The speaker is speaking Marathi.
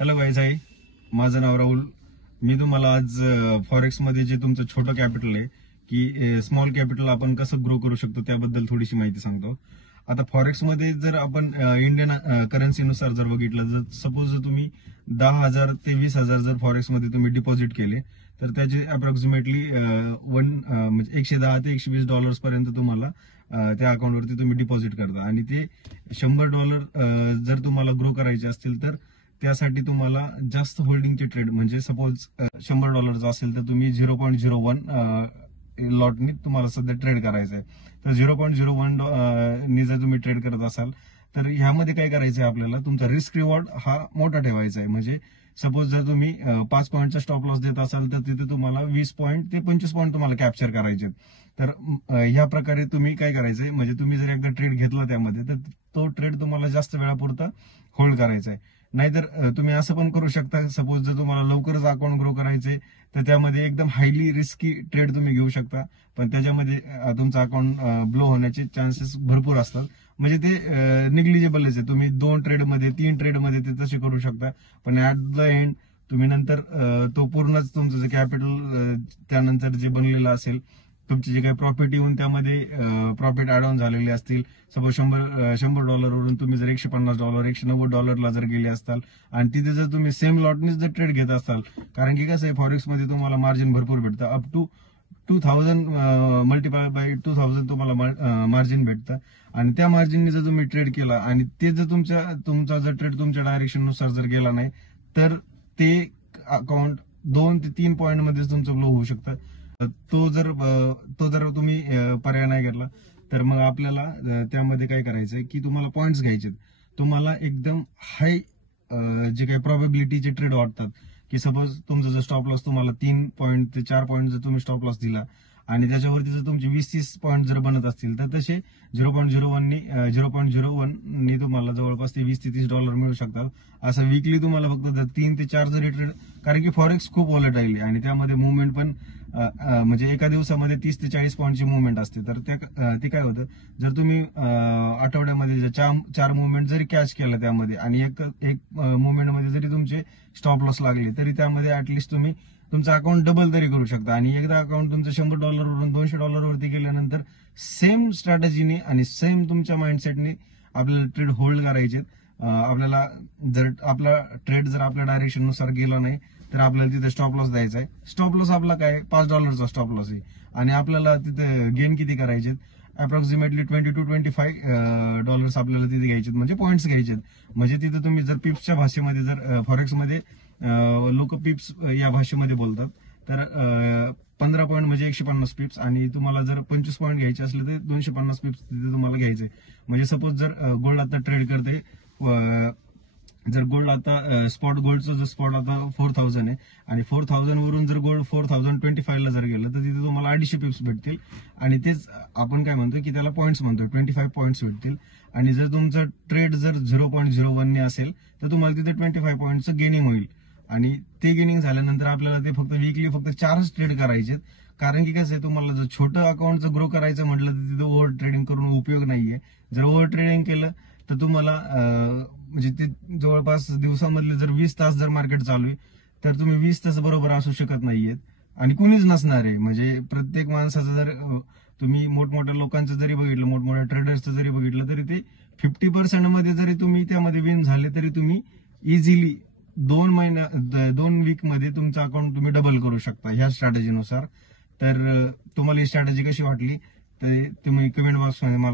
हॅलो गाईज, हाय. माझं नाव राहुल. मी तुम्हाला आज फॉरेक्स मध्ये जे तुमचं छोटं कॅपिटल आहे की स्मॉल कॅपिटल आपण कसं ग्रो करू शकतो त्याबद्दल थोडीशी माहिती सांगतो. आता फॉरेक्स मध्ये जर आपण इंडियन करन्सीनुसार जर बघितलं, जर सपोज जर तुम्ही 10,000 ते 20,000 जर फॉरेक्स मध्ये तुम्ही डिपॉझिट केले तर त्याचे अप्रॉक्सिमेटली म्हणजे $110 ते $120 पर्यंत तुम्हाला त्या अकाउंटवरती तुम्ही डिपॉझिट करता. आणि ते $100 जर तुम्हाला ग्रो करायचे असतील तर त्यासाठी तुम्हाला जास्त होल्डिंगचे ट्रेड, म्हणजे सपोज $100 असेल तर तुम्ही 0.01 लॉटनी तुम्हाला सध्या ट्रेड करायचं आहे. तर 0.01 नी जर तुम्ही ट्रेड करत असाल तर ह्यामध्ये काय करायचं आहे, आपल्याला तुमचा रिस्क रिवॉर्ड हा मोठा ठेवायचा आहे. म्हणजे सपोज जर तुम्ही 5 पॉईंटचा स्टॉप लॉस देत असाल तर तिथे तुम्हाला 20 पॉईंट ते 25 पॉईंट तुम्हाला कॅप्चर करायचे. तर ह्या प्रकारे तुम्ही काय करायचंय, म्हणजे तुम्ही जर एकदा ट्रेड घेतला त्यामध्ये तर तो ट्रेड तुम्हाला जास्त वेळापुरता होल्ड करायचा आहे. नाहीतर तुम्ही असं पण करू शकता, सपोज जर तुम्हाला लवकरच अकाउंट ग्रो करायचे तर त्यामध्ये एकदम हायली रिस्की ट्रेड तुम्ही घेऊ शकता, पण त्याच्यामध्ये तुमचं अकाउंट ब्लो होण्याचे चान्सेस भरपूर असतात. म्हणजे ते निग्लिजिबलच आहे. तुम्ही 2 ट्रेडमध्ये 3 ट्रेडमध्ये ते तसे करू शकता, पण ऍट द एंड तुम्ही नंतर तो पूर्णच तुमचं जे कॅपिटल त्यानंतर जे बनलेलं असेल, तुमचे जे काही प्रॉफिट येऊन त्यामध्ये प्रॉफिट ऍड ऑन झालेले असतील, सपोज $100 वरून तुम्ही जर $150 $190 जर गेले असताल आणि तिथे जर तुम्ही सेम लॉटनीच जर ट्रेड घेत असाल, कारण की कसं आहे फॉरेक्स मध्ये तुम्हाला मार्जिन भरपूर भेटतं. अप टू 2000 मल्टिप्लाय बाय 2000 तुम्हाला मार्जिन भेटतं. आणि त्या मार्जिनने जर तुम्ही ट्रेड केला आणि ते जर तुमचा जर ट्रेड तुमच्या डायरेक्शन नुसार जर गेला नाही तर ते अकाउंट 2 ते 3 पॉईंट मध्ये तुमचं ब्लो होऊ शकतं. तो जर तुम्ही पर्याय नाही घेतला तर मग आपल्याला त्यामध्ये काय करायचंय की तुम्हाला पॉइंट्स घ्यायचे. तुम्हाला एकदम हाय जे काही प्रोबॅबिलिटीचे ट्रेड वाटतात, की सपोज तुमचा जर स्टॉप लॉस तुम्हाला 3 पॉईंट ते 4 पॉईंट जर तुम्ही स्टॉप लॉस दिला आणि त्याच्यावरती जर तुमचे 20-30 पॉईंट जर बनत असतील तर तसे 0.01 नी तुम्हाला जवळपास ते $20 ते $30 मिळू शकतात. असं वीकली तुम्हाला फक्त 3 ते 4 जरी ट्रेड, कारण की फॉरेक्स खूप व्हॉलेटाईल आहे आणि त्यामध्ये मुवमेंट पण म्हणजे एका दिवसामध्ये 30 ते 40 पॉईंटची मुवमेंट असते. तर ते काय होतं, जर तुम्ही आठवड्यामध्ये 4 मुवमेंट जरी कॅच केलं त्यामध्ये आणि एक मुवमेंट मध्ये जरी तुमचे स्टॉप लॉस लागले तरी त्यामध्ये ऍटलिस्ट तुम्ही तुमचं अकाउंट डबल तरी करू शकता. आणि एकदा अकाउंट तुमचं $100 वरून $200 वरती गेल्यानंतर सेम स्ट्रॅटेजीने आणि सेम तुमच्या माइंडसेटने आपल्याला ट्रेड होल्ड करायचे. आपल्याला जर आपला ट्रेड जर आपल्या डायरेक्शन नुसार गेला नाही तर आपल्याला तिथे स्टॉप लॉस द्यायचा आहे. स्टॉप लॉस आपला काय $5 स्टॉप लॉस आहे आणि आपल्याला तिथे गेन किती करायचे, अप्रॉक्सिमेटली $20 to $25 आपल्याला तिथे घ्यायचे, म्हणजे पॉईंट्स घ्यायचे. म्हणजे तिथे तुम्ही जर पिप्सच्या भाषेमध्ये, जर फॉरेक्स मध्ये लोक पिप्स या भाषेमध्ये बोलतात, तर 15 पॉईंट म्हणजे 150 पिप्स आणि तुम्हाला जर 25 पॉईंट घ्यायचे असले तर 250 पिप्स तिथे तुम्हाला घ्यायचे. म्हणजे सपोज जर गोल्ड आता ट्रेड करते, जर गोल्ड आता स्पॉट गोल्डचं जर स्पॉट आता 4000 आहे आणि 4000 वरून जर गोल्ड 4025 ला जर गेलं तर तिथे तुम्हाला 250 पिप्स भेटतील. आणि तेच आपण काय म्हणतो की त्याला पॉईंट्स म्हणतो, 25 पॉईंट्स भेटतील. आणि जर तुमचं ट्रेड जर 0.01 ने असेल तर तुम्हाला तिथे 25 पॉईंटचं गेनिंग होईल. आणि ते गेनिंग झाल्यानंतर आपल्याला ते फक्त वीकली फक्त 4च ट्रेड करायचे. कारण की कसं आहे, तुम्हाला जर छोटं अकाउंट जर ग्रो करायचं म्हटलं तर तिथे ओव्हर ट्रेडिंग करून उपयोग नाहीये. जर ओव्हर ट्रेडिंग केलं तर तुम्हाला म्हणजे ते जवळपास दिवसामधले जर 20 तास जर मार्केट चालू आहे तर तुम्ही 20 तास बरोबर असू शकत नाहीयेत आणि कुणीच नसणार आहे. म्हणजे प्रत्येक माणसाचं जर तुम्ही मोठमोठ्या लोकांचं जरी बघितलं, मोठमोठ्या ट्रेडर्सचं जरी बघितलं तरी ते 50% मध्ये जरी तुम्ही त्यामध्ये विन झाले तरी तुम्ही इझिली 2 वीक मध्ये तुमचं अकाउंट तुम्ही डबल करू शकता ह्या स्ट्रॅटेजीनुसार. तर तुम्हाला ही स्ट्रॅटेजी कशी वाटली तर तुम्ही कमेंट बॉक्समध्ये मला